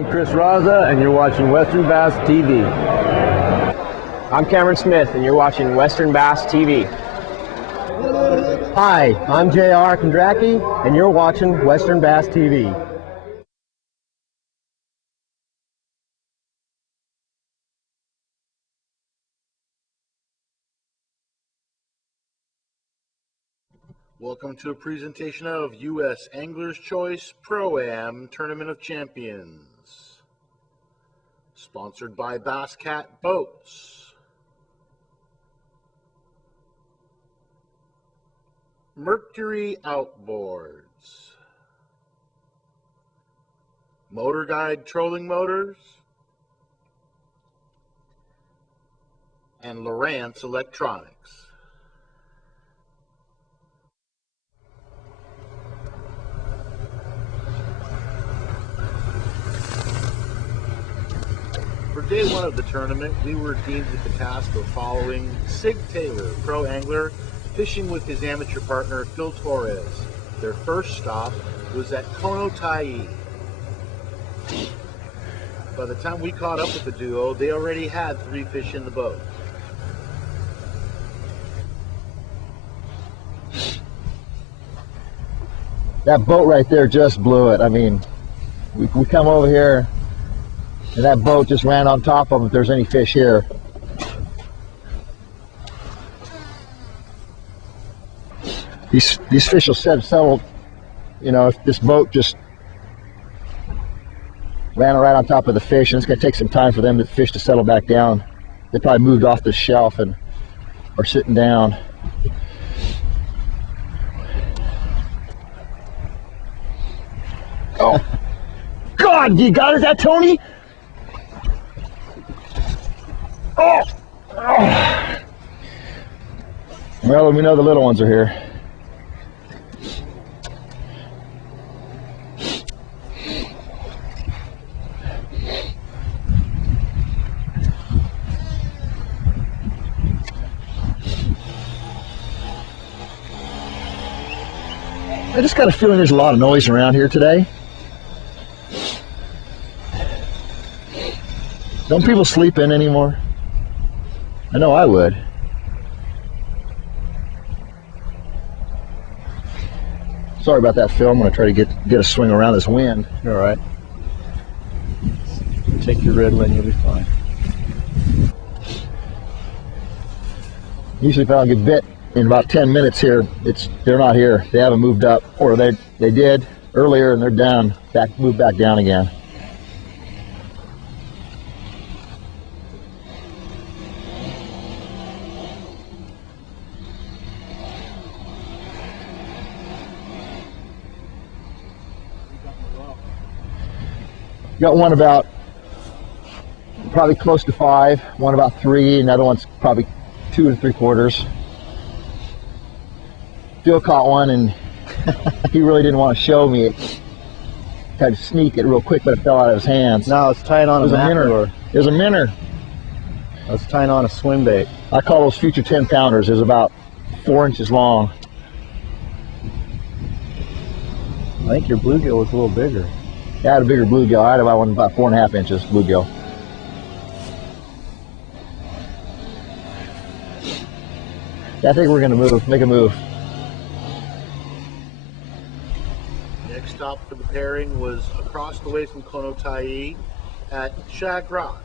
I'm Chris Raza, and you're watching Western Bass TV. I'm Cameron Smith, and you're watching Western Bass TV. Hi, I'm J.R. Kondracki, and you're watching Western Bass TV. Welcome to a presentation of U.S. Angler's Choice Pro-Am Tournament of Champions. Sponsored by Bass Cat Boats. Mercury Outboards. Motor Guide Trolling Motors. And Lowrance Electronics. For day one of the tournament, we were deemed with the task of following Sieg Taylor, pro angler, fishing with his amateur partner Phil Torres. Their first stop was at Kono-Tai. By the time we caught up with the duo, they already had 3 fish in the boat. That boat right there just blew it. I mean, we come over here, and that boat just ran on top of them if there's any fish here. These fish will settle, you know, if this boat just ran right on top of the fish, and it's going to take some time for the fish to settle back down. They probably moved off the shelf and are sitting down. Oh, God, you got it? Is that Tony? Oh. Oh. Well, we know the little ones are here. I just got a feeling there's a lot of noise around here today. Don't people sleep in anymore? I know I would. Sorry about that, Phil. I'm going to try to get a swing around this wind. All right. Take your red line, you'll be fine. Usually if I don't get bit in about 10 minutes here, they're not here. They haven't moved up, or they did earlier and they're down, moved back down again. Got one about probably close to 5, one about 3, another one's probably 2 3/4. Phil caught one and he really didn't want to show me it. Tried to sneak it real quick, but it fell out of his hands. No, it's tied on a minnow. It was a minnow. I was tying on a swim bait. I call those future 10-pounders. It was about 4 inches long. I think your bluegill was a little bigger. Yeah, I had a bigger bluegill. I had about 4.5 inches bluegill. Yeah, I think we're going to make a move. Next stop for the pairing was across the way from Kono-Tai at Shag Rock.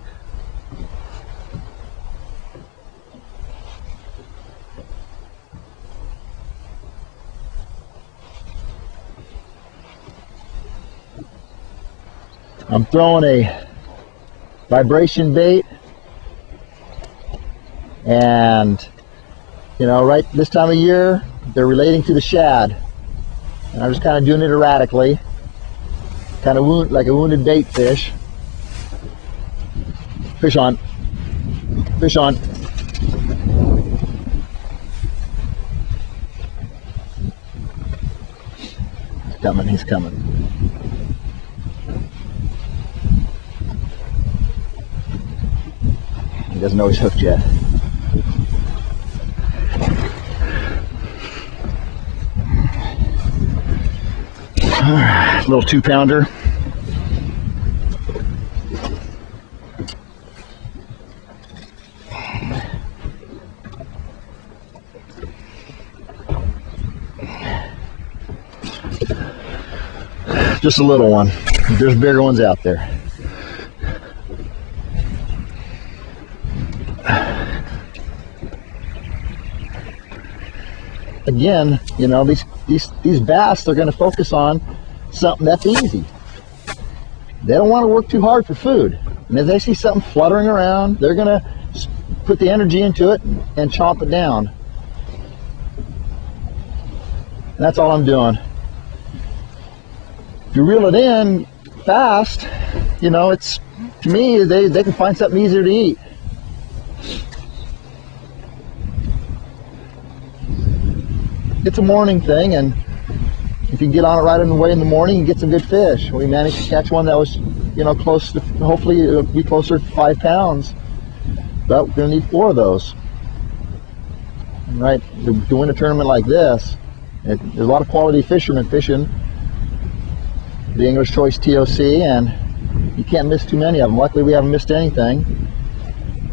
I'm throwing a vibration bait, and you know, right this time of year they're relating to the shad, and I'm just kind of doing it erratically, kind of like a wounded bait fish. Fish on, fish on. He's coming, he's coming. He doesn't know he's hooked yet. Alright, little 2-pounder. Just a little one. There's bigger ones out there. Again, you know, these bass, they're going to focus on something that's easy. They don't want to work too hard for food. And if they see something fluttering around, they're going to put the energy into it and chomp it down. And that's all I'm doing. If you reel it in fast, you know, it's, to me, they can find something easier to eat. It's a morning thing, and if you get on it right away in the morning, you get some good fish. We managed to catch one that was, you know, close to, hopefully it'll be closer to 5 pounds, but we're going to need 4 of those. Right, to win a tournament like this, there's a lot of quality fishermen fishing the English Choice TOC, and you can't miss too many of them. Luckily, we haven't missed anything.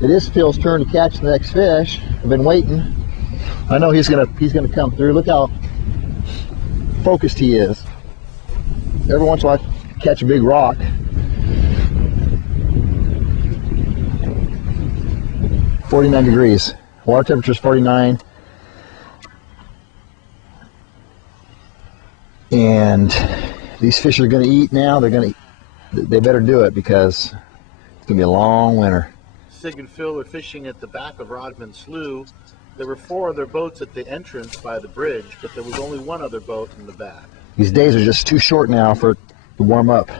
It is Phil's turn to catch the next fish. I've been waiting. I know he's gonna come through. Look how focused he is. Every once in a while I catch a big rock. "49 degrees. Water temperature is 49. And these fish are going to eat now. They better do it because it's going to be a long winter. Sieg and Phil are fishing at the back of Rodman Slough. There were 4 other boats at the entrance by the bridge, but there was only 1 other boat in the back. These days are just too short now to warm up.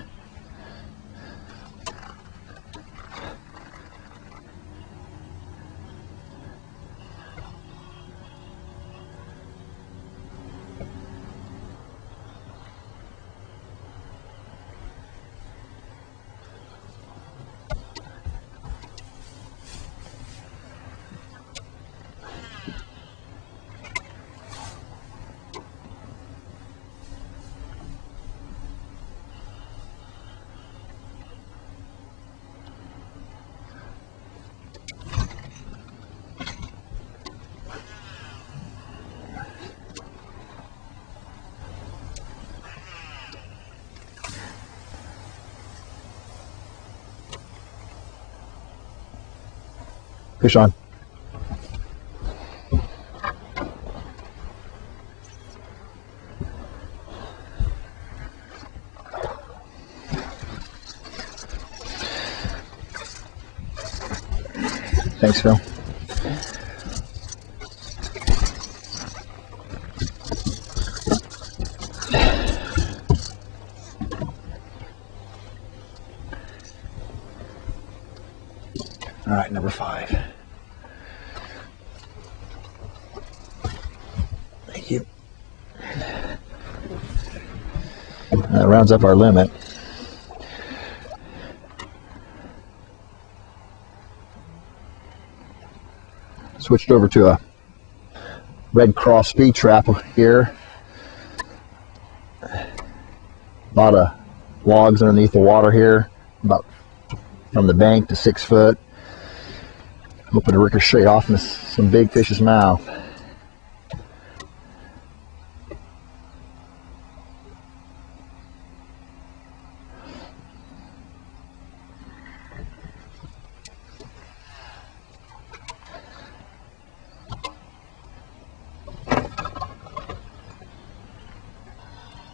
Fish on. Thanks, Phil. All right, number 5. Thank you. That rounds up our limit. Switched over to a Red Cross speed trap here. A lot of logs underneath the water here, about from the bank to 6 foot. Hoping to ricochet off into some big fish's mouth.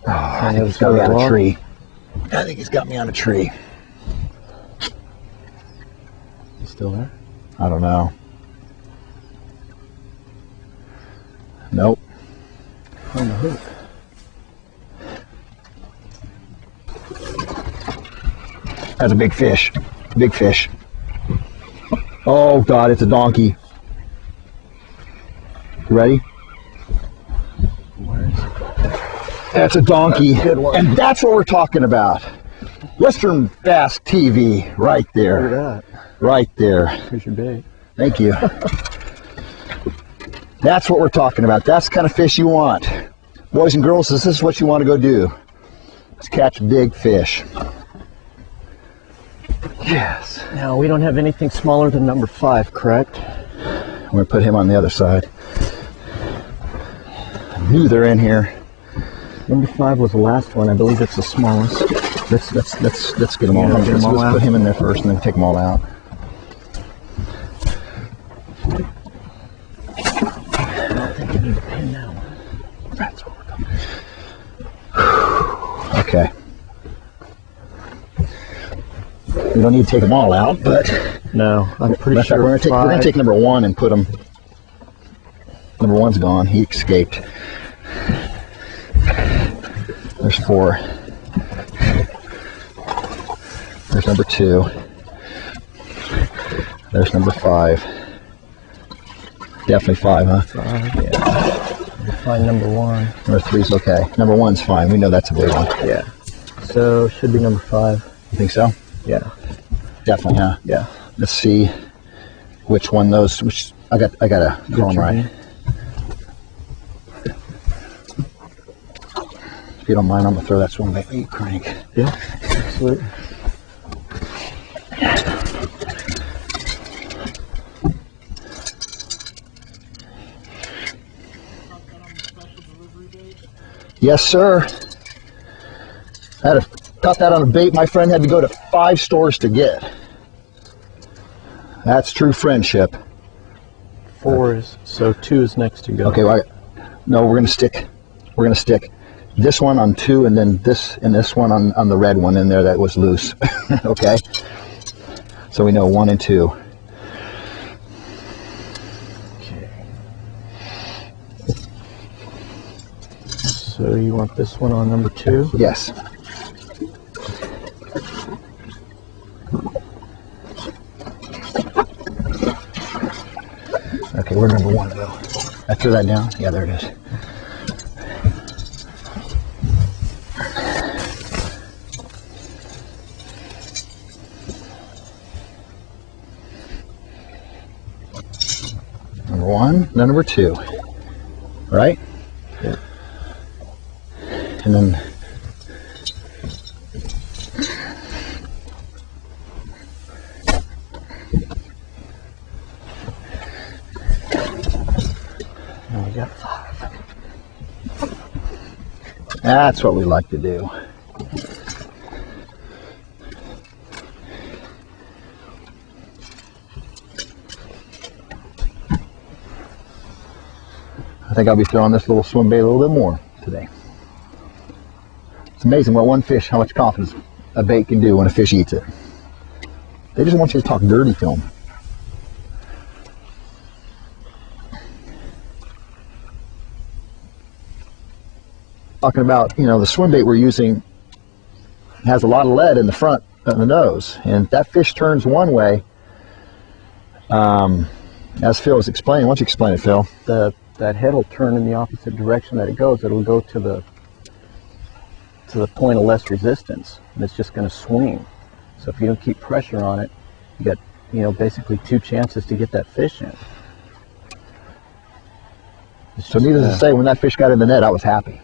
Oh, I think he's got me on a tree. I think he's got me on a tree. Still there? I don't know. Nope. On the hook. That's a big fish. Big fish. Oh God, it's a donkey. You ready? That's a donkey. That's a good one. And that's what we're talking about. Western Bass TV, right there. Look at that. Right there. Here's your bait. Thank you. That's what we're talking about. That's the kind of fish you want. Boys and girls, this is what you want to go do. Let's catch big fish. Yes. Now, we don't have anything smaller than number 5, correct? I'm going to put him on the other side. I knew they're in here. Number 5 was the last one. I believe it's the smallest. Let's get them all. Yeah, get 'em all Let's out. put him in there first, and then take them all out. I don't think you need to pin that one. That's what we're doing. Okay. We don't need to take them all out, but No, I'm pretty sure we're going to take number 1 and put him. Number 1's gone. He escaped. There's 4. There's number 2. There's number 5. Definitely 5, huh? 5, yeah. Find number 1. Number 3's okay. Number 1's fine. We know that's a big one. Yeah. So should be number 5. You think so? Yeah. Definitely, huh? Yeah. Let's see which one those. Which I gotta go on right. If you don't mind, I'm gonna throw that swing back. You crank. Yeah. Absolutely. Yes, sir. Caught that on a bait my friend had to go to 5 stores to get. That's true friendship. 4 is, so 2 is next to go. Okay, well, no, we're gonna stick this one on 2, and then this and this one on the red one in there that was loose. Okay, so we know 1 and 2. Okay. So you want this one on number 2? Yes. Okay, where'd number 1 go? I threw that down? Yeah, there it is. Number 1, then number 2. Right? Yeah. And then And we got 5. that's what we like to do. I think I'll be throwing this little swim bait a little bit more today. It's amazing what one fish, how much confidence a bait can do when a fish eats it. They just want you to talk dirty to them. Talking about, the swim bait we're using has a lot of lead in the front of the nose, and if that fish turns one way, as Phil was explaining. Why don't you explain it, Phil? That head will turn in the opposite direction that it goes. It'll go to the point of less resistance, and it's just going to swing. So if you don't keep pressure on it, you got basically 2 chances to get that fish in. So needless to say, when that fish got in the net, I was happy.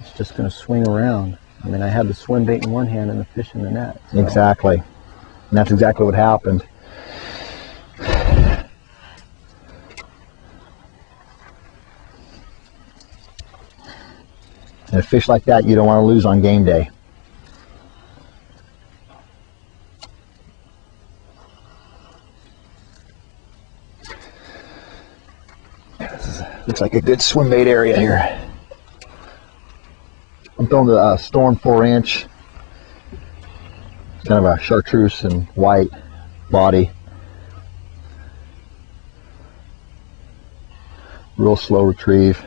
It's just going to swing around. I mean, I had the swim bait in one hand and the fish in the net. So. Exactly. And that's exactly what happened. And a fish like that, you don't want to lose on game day. Looks like a good swim bait area here. I'm throwing the Storm 4-inch. It's kind of a chartreuse and white body. Real slow retrieve.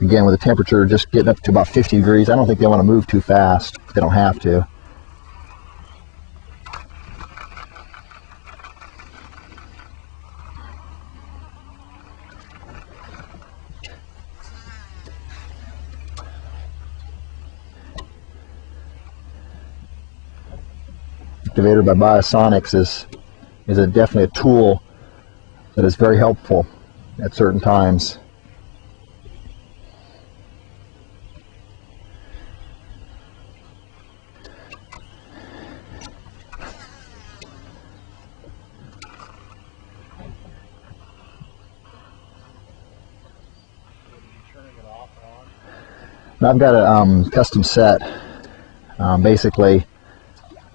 Again, with the temperature just getting up to about 50 degrees, I don't think they want to move too fast. They don't have to. Activator by Biosonics is definitely a tool that is very helpful at certain times. Now I've got a custom set. Basically,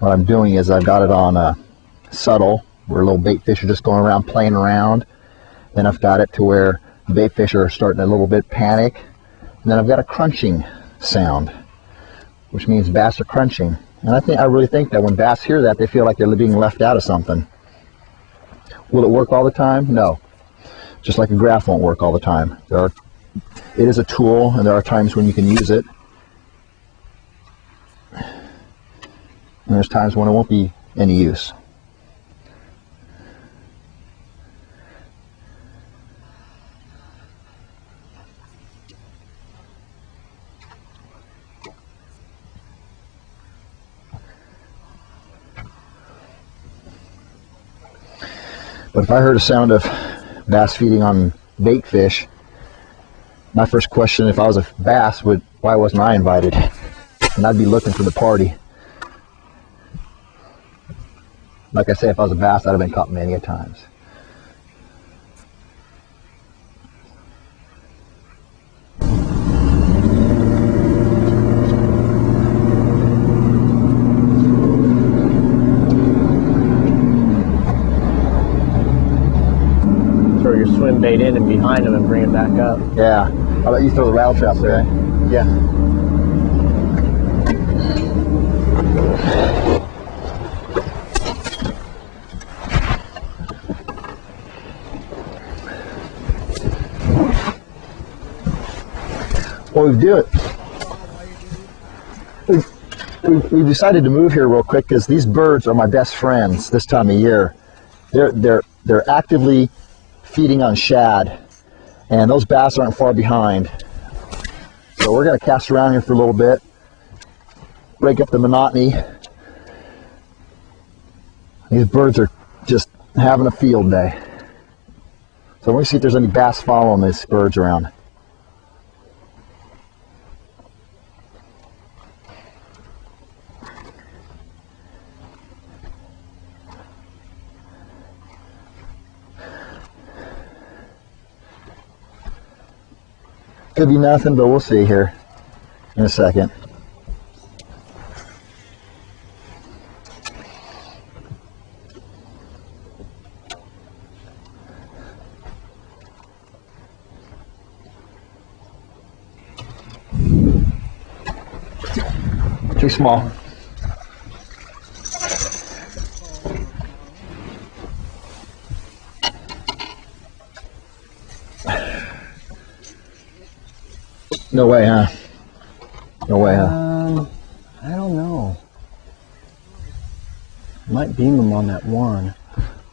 what I'm doing is I've got it on a subtle, where little bait fish are just going around playing around. Then I've got it to where bait fish are starting a little bit panic. And then I've got a crunching sound, which means bass are crunching. And I really think that when bass hear that, they feel like they're being left out of something. Will it work all the time? No. Just like a graph won't work all the time. It is a tool, and there are times when you can use it. And there's times when it won't be any use. But if I heard a sound of bass feeding on bait fish, my first question, if I was a bass, would, why wasn't I invited? And I'd be looking for the party. Like I say, if I was a bass, I'd have been caught many a times. Throw your swim bait in and behind them and bring it back up. Yeah. How about you throw the rattle trap there? Yeah. Well, we've decided to move here real quick because these birds are my best friends this time of year. They're actively feeding on shad, and those bass aren't far behind. So we're going to cast around here for a little bit, break up the monotony. These birds are just having a field day. So let me see if there's any bass following these birds around. Could be nothing, but we'll see here in a second. Too small. No way, huh? No way, huh? I don't know. Might beam them on that one.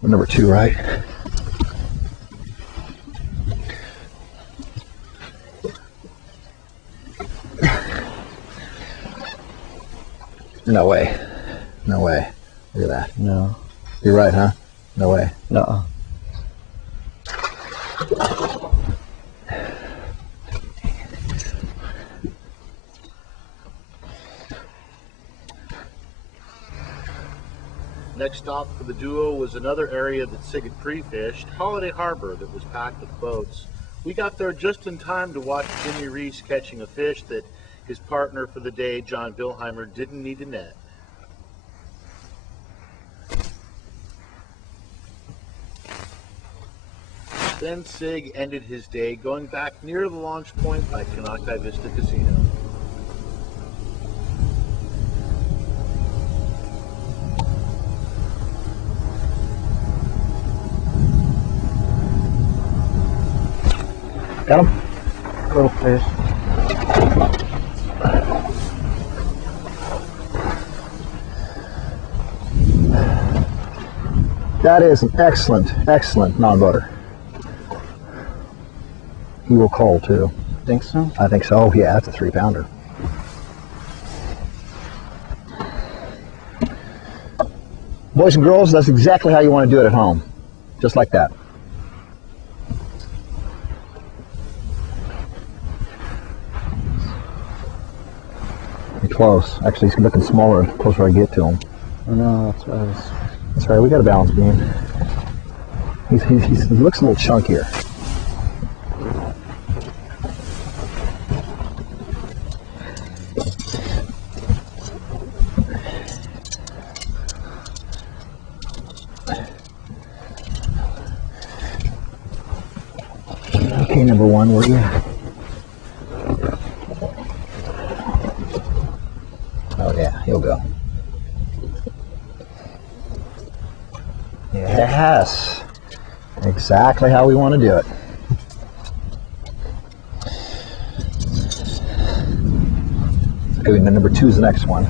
Number 2, right? No way. No way. Look at that. No. You're right, huh? No way. Nuh-uh. Next stop for the duo was another area that Sieg had pre-fished, Holiday Harbor, that was packed with boats. We got there just in time to watch Jimmy Reese catching a fish that his partner for the day, John Billheimer, didn't need to net. Then Sieg ended his day going back near the launch point by Kanaki Vista Casino. Got him? Little fish. That is an excellent, excellent non-butter. He will call too. Think so? I think so. Oh yeah, that's a 3-pounder. Boys and girls, that's exactly how you want to do it at home. Just like that. Be close. Actually, he's looking smaller the closer I get to him. Oh no, that's what I was... That's right, we got a balance beam. He looks a little chunkier. Okay, number one, where you? Oh yeah, he'll go. Yes, exactly how we want to do it. Okay, number two is the next one.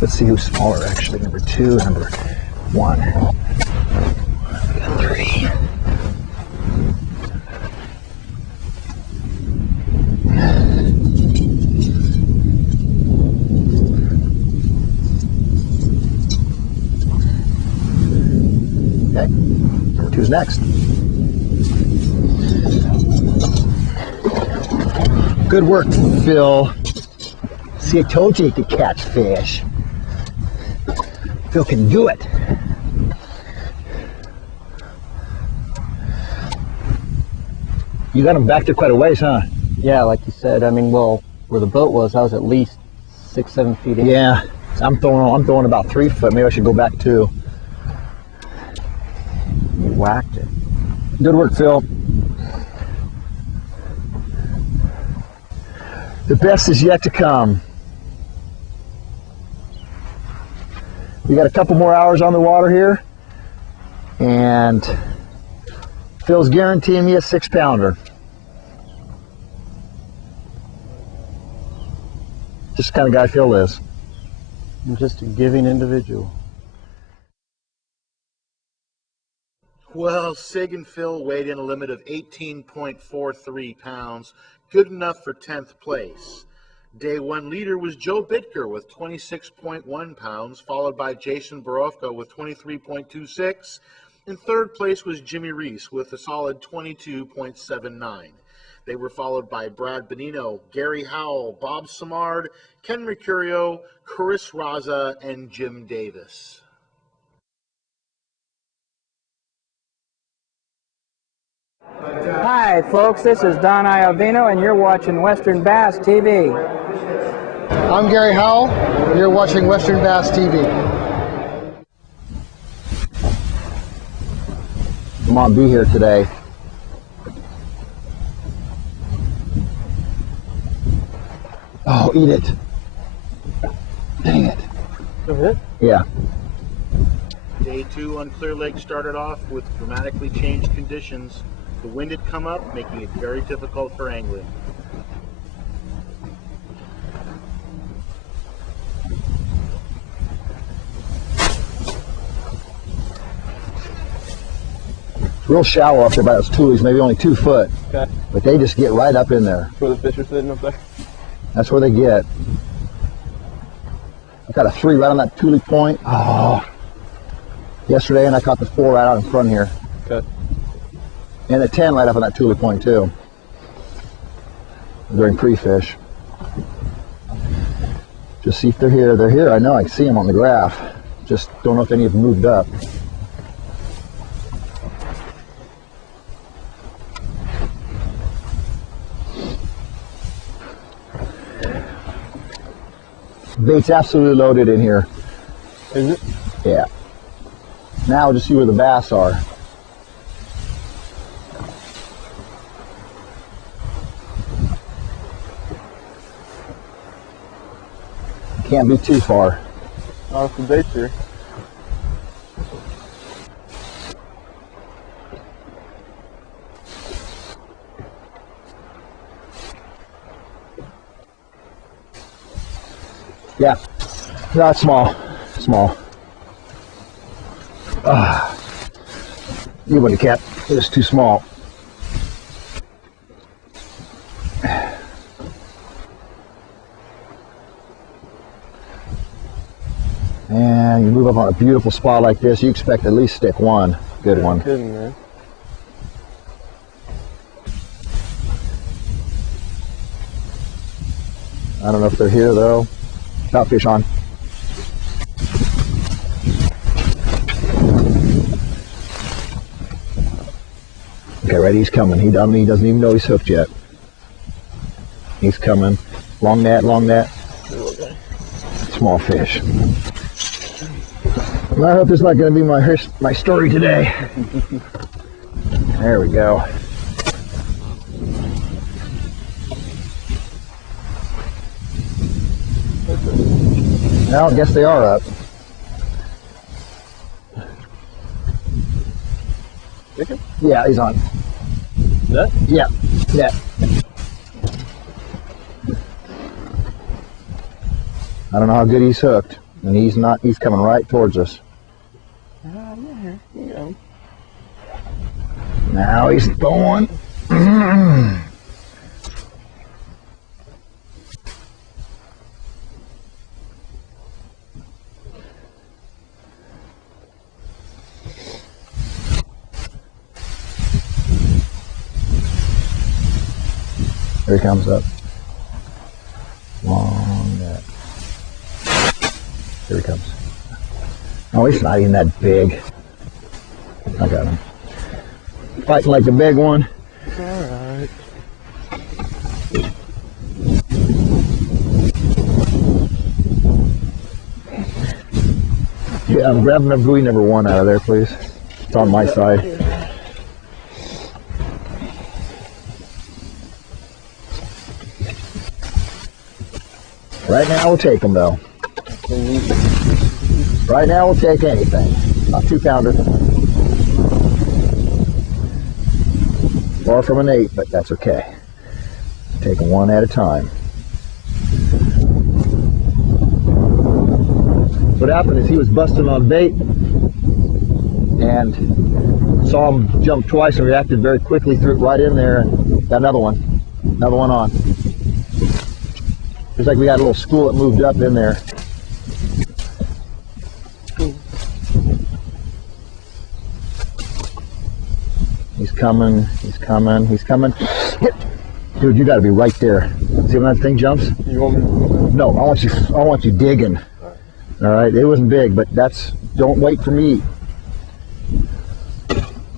Let's see who's smaller actually. Number two, number one. We got three. Okay, number two's next. Good work, Phil. See, I told you he could catch fish. Phil can do it. You got him back there quite a ways, huh? Yeah, like you said. I mean, well, where the boat was, I was at least 6-7 feet in. Yeah, I'm throwing about 3 foot. Maybe I should go back 2. You whacked it. Good work, Phil. The best is yet to come. We got a couple more hours on the water here, and Phil's guaranteeing me a 6-pounder. Just the kind of guy Phil is. I'm just a giving individual. Well, Sig and Phil weighed in a limit of 18.43 pounds, good enough for 10th place. Day 1 leader was Joe Bitker with 26.1 pounds, followed by Jason Borofko with 23.26. In third place was Jimmy Reese with a solid 22.79. They were followed by Brad Benino, Gary Howell, Bob Samard, Ken Mercurio, Chris Raza, and Jim Davis. Hi, folks. This is Don Iovino, and you're watching Western Bass TV. I'm Gary Howell. You're watching Western Bass TV. Come on, be here today. Oh, eat it. Dang it. Yeah. Day 2 on Clear Lake started off with dramatically changed conditions. The wind had come up, making it very difficult for angling. It's real shallow up there by those tulies, maybe only 2 foot. Okay. But they just get right up in there. Where the fish are sitting up there? That's where they get. I got a 3 right on that tule point. Oh. Yesterday, and I caught the 4 right out in front here. Okay. And the 10 right up on that tule point too. During pre-fish. Just see if they're here. They're here. I know. I can see them on the graph. Just don't know if any of them moved up. Bait's absolutely loaded in here. Is it? Yeah. Now we'll just see where the bass are. Can't be too far. Oh, it's the bait's here. Yeah. No, it's small. Small. You wouldn't have kept. It's too small. And you move up on a beautiful spot like this, you expect at least stick one. Good one. Kidding, man. I don't know if they're here though. Got fish on. Okay, right, he's coming. He doesn't even know he's hooked yet. He's coming. Long net, long net. Small fish. Well, I hope this is not going to be my story today. There we go. Well, I guess they are up. Yeah, he's on. That? Yeah, yeah. I don't know how good he's hooked, and he's not. He's coming right towards us. Now he's going. Here he comes up. Long net. Here he comes. Oh, he's not even that big. I got him. Fighting like a big one. Alright. Yeah, I'm grabbing the buoy number 1 out of there, please. It's on my side. Right now we'll take them though. Right now we'll take anything. Not 2-pounder. Far from an 8, but that's okay. Take them one at a time. What happened is he was busting on bait and saw him jump twice and reacted very quickly, threw it right in there and got another one on. It's like we got a little school that moved up in there. He's coming. Hit. Dude, you gotta be right there. See when that thing jumps? You want me? No, I want you digging. All right, it wasn't big, but don't wait for me.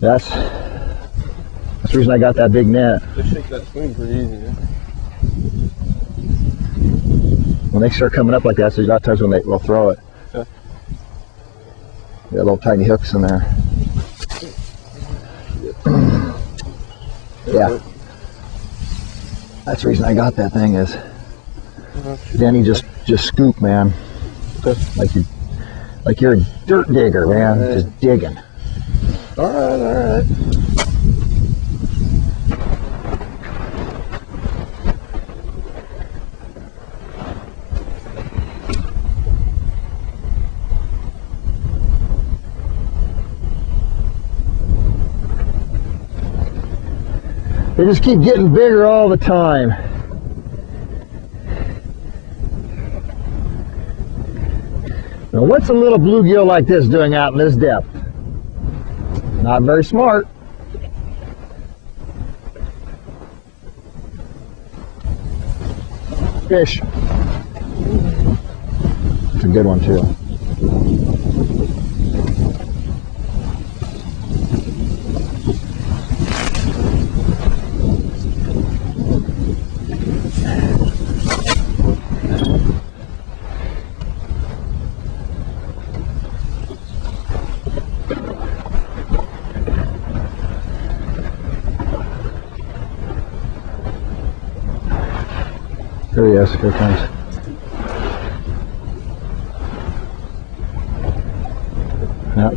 That's the reason I got that big net. They shake that swing pretty easy, yeah. When they start coming up like that, so a lot of times when they'll throw it. Okay. Got little tiny hooks in there. Yeah. That's the reason I got that thing is then you just scoop, man. Okay. Like you're a dirt digger, man. Just digging. Alright. They just keep getting bigger all the time. Now, what's a little bluegill like this doing out in this depth? Not very smart. Fish. It's a good one too. Here he is, here it comes. Yep.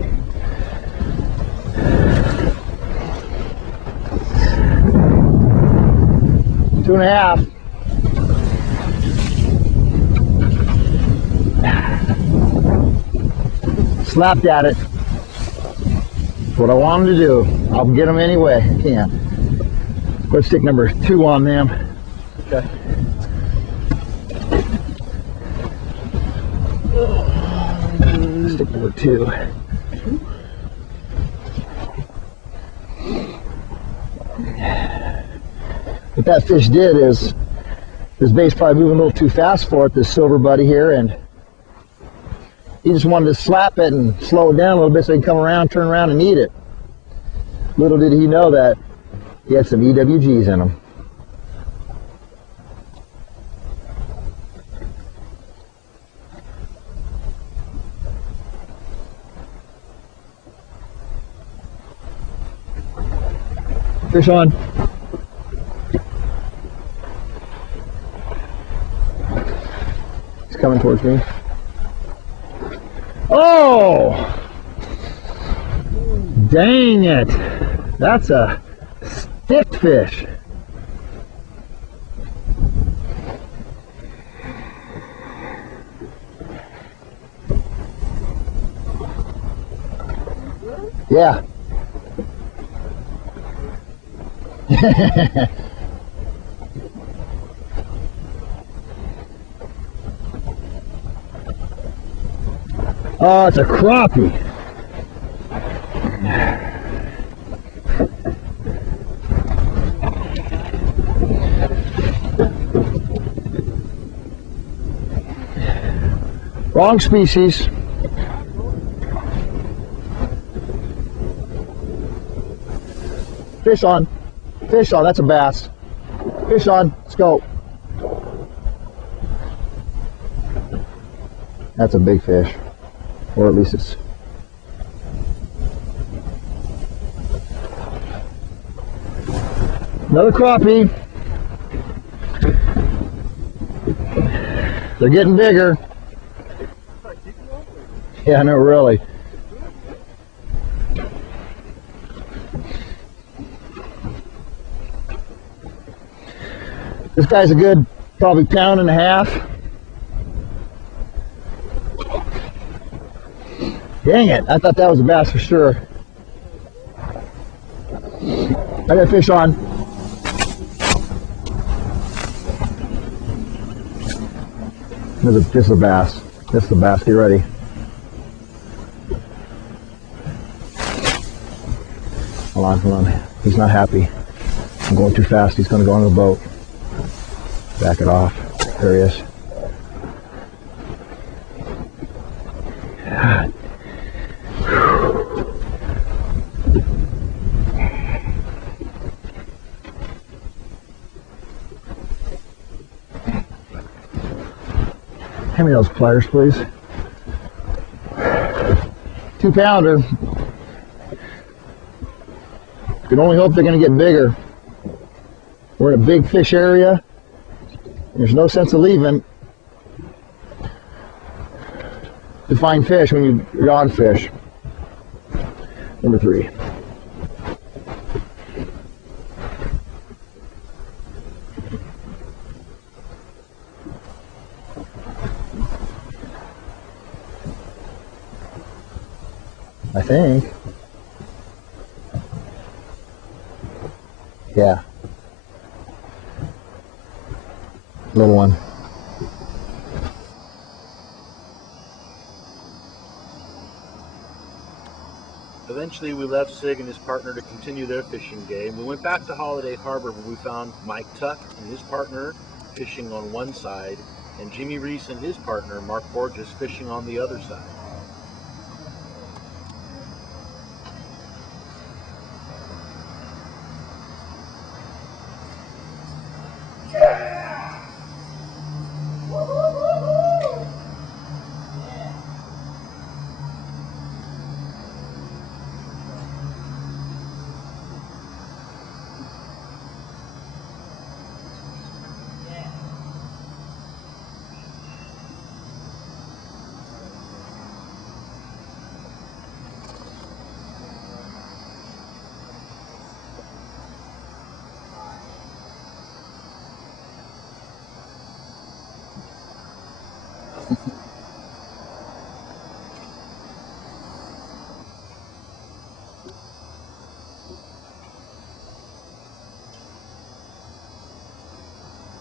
Two and a half. Slapped at it. That's what I wanted to do. I'll get them anyway. I can. Put stick number 2 on them. Okay. Stick number 2. What that fish did is, this bait's probably moving a little too fast for it, this silver buddy here, and he just wanted to slap it and slow it down a little bit so he can come around, turn around and eat it. Little did he know that he had some EWGs in him. Fish on. He's coming towards me. Oh! Dang it! That's a stick fish. Yeah. Oh, it's a crappie. Wrong species. Fish on. Fish on. That's a bass. Fish on. Let's go. That's a big fish. Or at least it's... Another crappie. They're getting bigger. Yeah, no, really. This guy's a good, probably pound and a half. Dang it, I thought that was a bass for sure. I got a fish on. This is a bass. This is a bass, get ready. Hold on, hold on. He's not happy. I'm going too fast. He's going to go on the boat. Back it off. There he is. God. Hand me those pliers, please. 2-pounder. You can only hope they're going to get bigger. We're in a big fish area. There's no sense of leaving to find fish when you're on fish. Number 3. I think. Yeah. Little one. Eventually we left Sig and his partner to continue their fishing game. We went back to Holiday Harbor where we found Mike Tuck and his partner fishing on one side and Jimmy Reese and his partner Mark Borges fishing on the other side.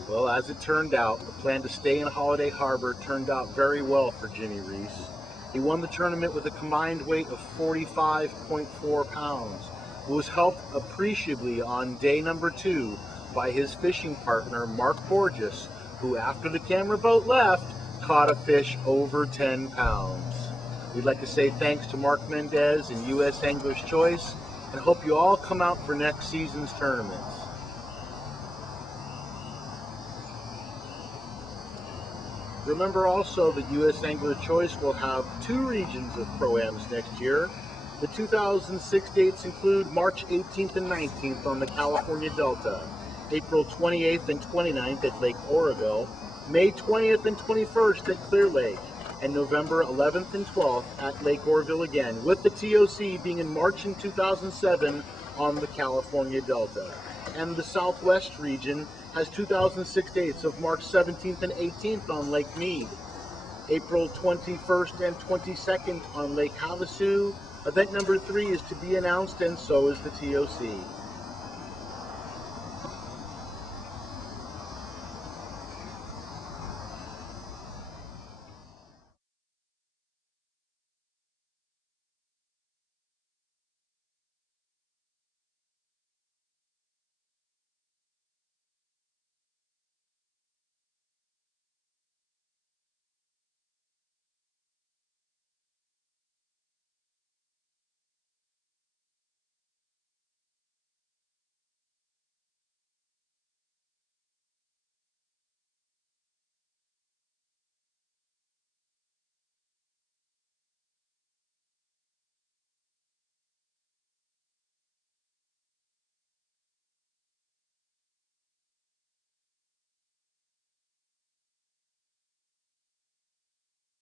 Well, as it turned out, the plan to stay in Holiday Harbor turned out very well for Jimmy Reese. He won the tournament with a combined weight of 45.4 pounds. He was helped appreciably on day number 2 by his fishing partner, Mark Borges, who after the camera boat left, caught a fish over 10 pounds. We'd like to say thanks to Mark Mendez and U.S. Angler's Choice, and hope you all come out for next season's tournaments. Remember also that U.S. Angler Choice will have 2 regions of Pro-Ams next year. The 2006 dates include March 18th and 19th on the California Delta, April 28th and 29th at Lake Oroville, May 20th and 21st at Clear Lake, and November 11th and 12th at Lake Oroville again, with the TOC being in March in 2007 on the California Delta. And the Southwest region has 2006 dates of March 17th and 18th on Lake Mead, April 21st and 22nd on Lake Havasu. Event number 3 is to be announced, and so is the TOC.